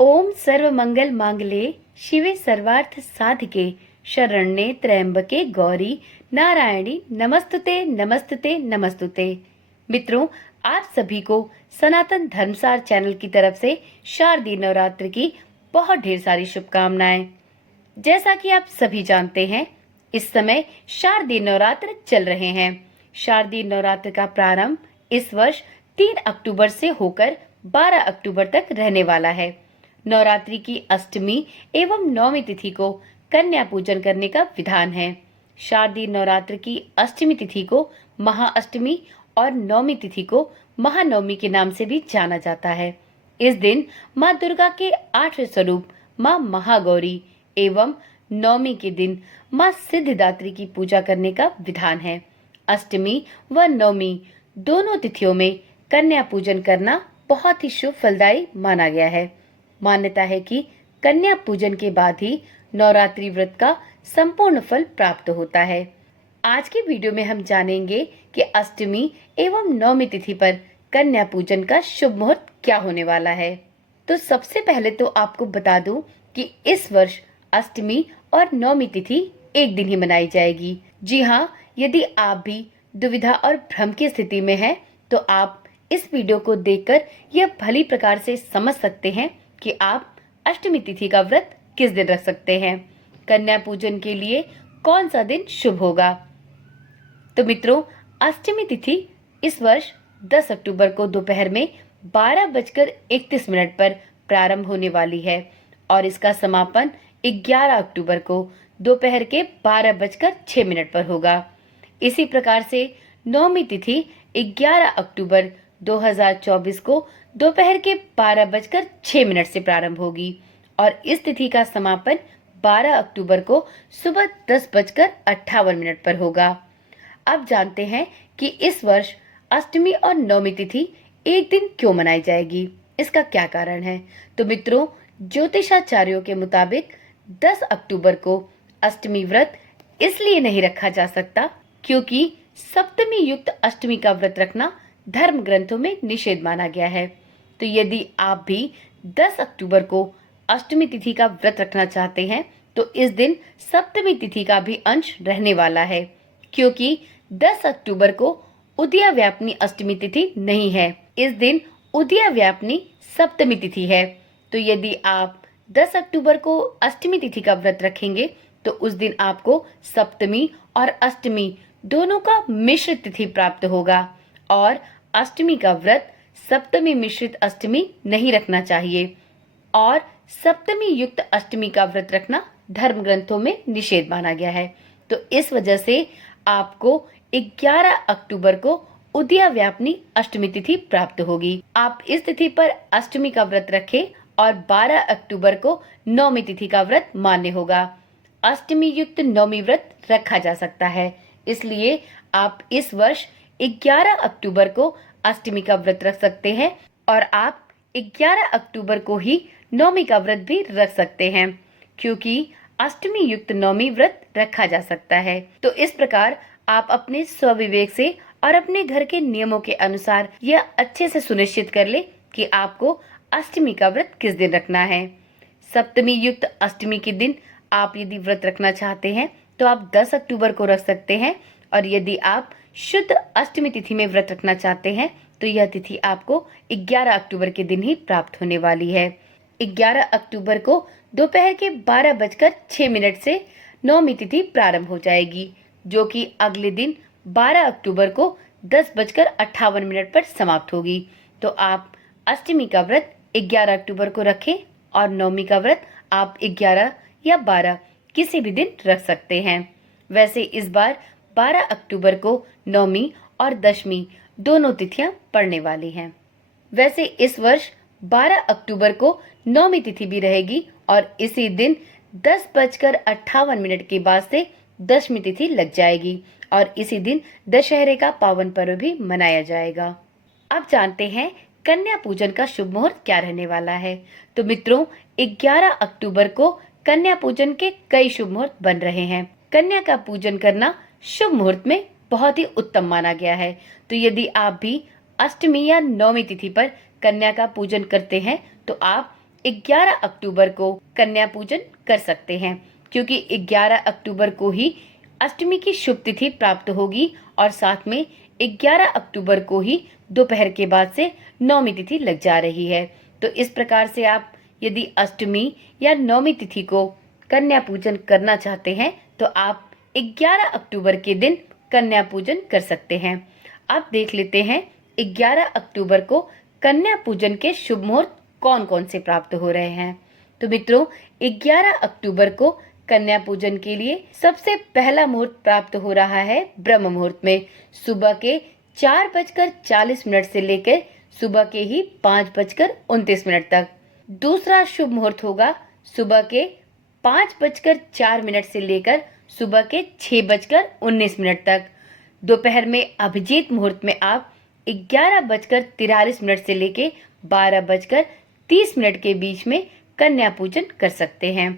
ओम सर्व मंगल मांगले शिवे सर्वार्थ साधिके शरण्ये त्र्यंबके गौरी नारायणी नमस्तुते नमस्तुते नमस्तुते। मित्रों, आप सभी को सनातन धर्मसार चैनल की तरफ से शारदीय नवरात्र की बहुत ढेर सारी शुभकामनाएं। जैसा कि आप सभी जानते हैं, इस समय शारदीय नवरात्र चल रहे हैं। शारदीय नवरात्र का प्रारंभ इस वर्ष 3 अक्टूबर से होकर 12 अक्टूबर तक रहने वाला है। नवरात्रि की अष्टमी एवं नवमी तिथि को कन्या पूजन करने का विधान है। शारदीय नवरात्र की अष्टमी तिथि को महाअष्टमी और नवमी तिथि को महानवमी के नाम से भी जाना जाता है। इस दिन माँ दुर्गा के 8वें स्वरूप माँ महागौरी एवं नवमी के दिन माँ सिद्धिदात्री की पूजा करने का विधान है। अष्टमी व नवमी दोनों तिथियों में कन्या पूजन करना बहुत ही शुभ फलदायी माना गया है। मान्यता है कि कन्या पूजन के बाद ही नवरात्रि व्रत का संपूर्ण फल प्राप्त होता है। आज की वीडियो में हम जानेंगे कि अष्टमी एवं नवमी तिथि पर कन्या पूजन का शुभ मुहूर्त क्या होने वाला है। तो सबसे पहले तो आपको बता दूं कि इस वर्ष अष्टमी और नवमी तिथि एक दिन ही मनाई जाएगी। जी हाँ, यदि आप भी दुविधा और भ्रम की स्थिति में हैं, तो आप इस वीडियो को देखकर यह भली प्रकार से समझ सकते हैं कि आप अष्टमी तिथि का व्रत किस दिन रख सकते हैं। कन्या पूजन के लिए कौन सा दिन शुभ होगा। तो मित्रों, अष्टमी तिथि इस वर्ष 10 अक्टूबर को दोपहर में 12:31 पर प्रारंभ होने वाली है और इसका समापन 11 अक्टूबर को दोपहर के 12:06 पर होगा। इसी प्रकार से नवमी तिथि 11 अक्टूबर 2024 को दोपहर के 12:06 से प्रारंभ होगी और इस तिथि का समापन 12 अक्टूबर को सुबह 10:58 पर होगा। अब जानते हैं कि इस वर्ष अष्टमी और नवमी तिथि एक दिन क्यों मनाई जाएगी, इसका क्या कारण है। तो मित्रों, ज्योतिषाचार्यों के मुताबिक 10 अक्टूबर को अष्टमी व्रत इसलिए नहीं रखा जा सकता क्योंकि सप्तमी युक्त अष्टमी का व्रत रखना धर्म ग्रंथों में निषेध माना गया है। तो यदि आप भी 10 अक्टूबर को अष्टमी तिथि का व्रत रखना चाहते हैं तो इस दिन सप्तमी तिथि का भी अंश रहने वाला है, क्योंकि 10 अक्टूबर को उदयाव्यापिनी अष्टमी तिथि नहीं है। इस दिन उदयाव्यापिनी सप्तमी तिथि है। तो यदि आप 10 अक्टूबर को अष्टमी तिथि का व्रत रखेंगे तो उस दिन आपको सप्तमी और अष्टमी दोनों का मिश्रित तिथि प्राप्त होगा और अष्टमी का व्रत सप्तमी मिश्रित अष्टमी नहीं रखना चाहिए और सप्तमी युक्त अष्टमी का व्रत रखना धर्म ग्रंथों में निषेध माना गया है। तो इस वजह से आपको 11 अक्टूबर को उदयाव्यापिनी अष्टमी तिथि प्राप्त होगी। आप इस तिथि पर अष्टमी का व्रत रखें और 12 अक्टूबर को नवमी तिथि का व्रत मान्य होगा। अष्टमी युक्त नवमी व्रत रखा जा सकता है, इसलिए आप इस वर्ष 11 अक्टूबर को अष्टमी का व्रत रख सकते हैं और आप 11 अक्टूबर को ही नवमी का व्रत भी रख सकते हैं, क्योंकि अष्टमी युक्त नवमी व्रत रखा जा सकता है। तो इस प्रकार आप अपने स्वविवेक से और अपने घर के नियमों के अनुसार यह अच्छे से सुनिश्चित कर ले कि आपको अष्टमी का व्रत किस दिन रखना है। सप्तमी युक्त अष्टमी के दिन आप यदि व्रत रखना चाहते हैं तो आप 10 अक्टूबर को रख सकते हैं और यदि आप शुद्ध अष्टमी तिथि में व्रत रखना चाहते हैं तो यह तिथि आपको 11 अक्टूबर के दिन ही प्राप्त होने वाली है। 11 अक्टूबर को दोपहर के 12:06 से नवमी तिथि प्रारंभ हो जाएगी, जो कि अगले दिन 12 अक्टूबर को 10:58 पर समाप्त होगी। तो आप अष्टमी का व्रत 11 अक्टूबर को रखें और नवमी का व्रत आप 11 या 12 किसी भी दिन रख सकते हैं। वैसे इस बार 12 अक्टूबर को नवमी और दशमी दोनों तिथियां पड़ने वाली हैं। वैसे इस वर्ष 12 अक्टूबर को नवमी तिथि भी रहेगी और इसी दिन 10:58 के बाद से दशमी तिथि लग जाएगी और इसी दिन दशहरे का पावन पर्व भी मनाया जाएगा। अब जानते हैं कन्या पूजन का शुभ मुहूर्त क्या रहने वाला है। तो मित्रों, 11 अक्टूबर को कन्या पूजन के कई शुभ मुहूर्त बन रहे हैं। कन्या का पूजन करना शुभ मुहूर्त में बहुत ही उत्तम माना गया है। तो यदि आप भी अष्टमी या नवमी तिथि पर कन्या का पूजन करते हैं तो आप 11 अक्टूबर को कन्या पूजन कर सकते हैं, क्योंकि 11 अक्टूबर को ही अष्टमी की शुभ तिथि प्राप्त होगी और साथ में 11 अक्टूबर को ही दोपहर के बाद से नौमी तिथि लग जा रही है। तो इस प्रकार से आप यदि अष्टमी या नौमी तिथि को कन्या पूजन करना चाहते हैं तो आप 11 अक्टूबर के दिन कन्या पूजन कर सकते हैं। अब देख लेते हैं 11 अक्टूबर को कन्या पूजन के शुभ मुहूर्त कौन कौन से प्राप्त हो रहे हैं। तो मित्रों, 11 अक्टूबर को कन्या पूजन के लिए सबसे पहला मुहूर्त प्राप्त हो रहा है ब्रह्म मुहूर्त में, सुबह के 4:40 से लेकर सुबह के ही 5:29 तक। दूसरा शुभ मुहूर्त होगा सुबह के 5:04 से लेकर सुबह के 6:19 तक। दोपहर में अभिजीत मुहूर्त में आप 11:43 से लेकर 12:30 के बीच में कन्या पूजन कर सकते हैं।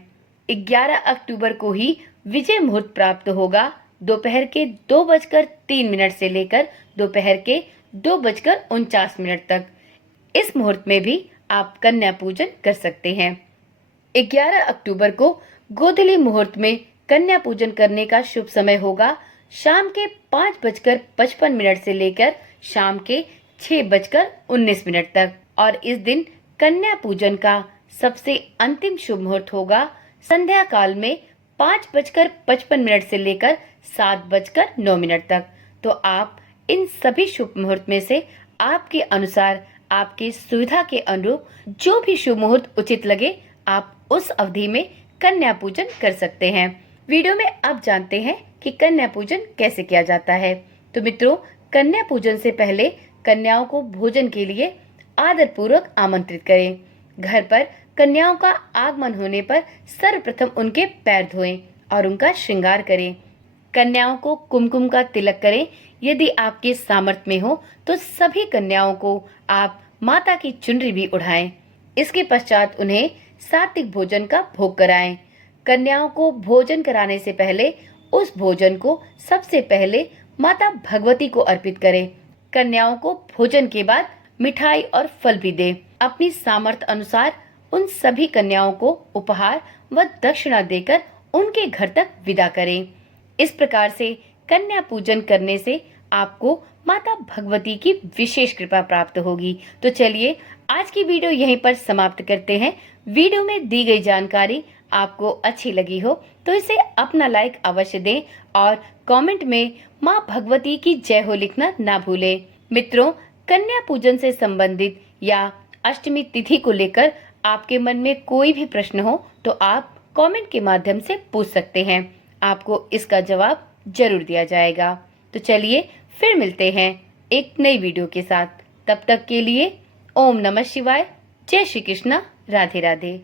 11 अक्टूबर को ही विजय मुहूर्त प्राप्त होगा दोपहर के 2:03 से लेकर दोपहर के 2:49 तक। इस मुहूर्त में भी आप कन्या पूजन कर सकते हैं। 11 अक्टूबर को गोधूली मुहूर्त में कन्या पूजन करने का शुभ समय होगा शाम के 5:55 से लेकर शाम के 6:19 तक, और इस दिन कन्या पूजन का सबसे अंतिम शुभ मुहूर्त होगा संध्या काल में 5:55 से लेकर 7:09 तक। तो आप इन सभी शुभ मुहूर्त में से आपके अनुसार, आपकी सुविधा के अनुरूप जो भी शुभ मुहूर्त उचित लगे, आप उस अवधि में कन्या पूजन कर सकते हैं। वीडियो में अब जानते हैं कि कन्या पूजन कैसे किया जाता है। तो मित्रों, कन्या पूजन से पहले कन्याओं को भोजन के लिए आदर पूर्वक आमंत्रित करें। घर पर कन्याओं का आगमन होने पर सर्वप्रथम उनके पैर धोएं और उनका श्रृंगार करें। कन्याओं को कुमकुम का तिलक करें। यदि आपके सामर्थ्य में हो तो सभी कन्याओं को आप माता की चुनरी भी उठाएं। इसके पश्चात उन्हें सात्विक भोजन का भोग कराएं। कन्याओं को भोजन कराने से पहले उस भोजन को सबसे पहले माता भगवती को अर्पित करें। कन्याओं को भोजन के बाद मिठाई और फल भी दें। अपनी सामर्थ्य अनुसार उन सभी कन्याओं को उपहार व दक्षिणा देकर उनके घर तक विदा करें। इस प्रकार से कन्या पूजन करने से आपको माता भगवती की विशेष कृपा प्राप्त होगी। तो चलिए आज की वीडियो यहीं पर समाप्त करते हैं। वीडियो में दी गई जानकारी आपको अच्छी लगी हो तो इसे अपना लाइक अवश्य दें और कमेंट में मां भगवती की जय हो लिखना ना भूलें। मित्रों, कन्या पूजन से संबंधित या अष्टमी तिथि को लेकर आपके मन में कोई भी प्रश्न हो तो आप कमेंट के माध्यम से पूछ सकते हैं। आपको इसका जवाब जरूर दिया जाएगा। तो चलिए फिर मिलते हैं एक नई वीडियो के साथ। तब तक के लिए ओम नमः शिवाय, जय श्री कृष्णा, राधे राधे।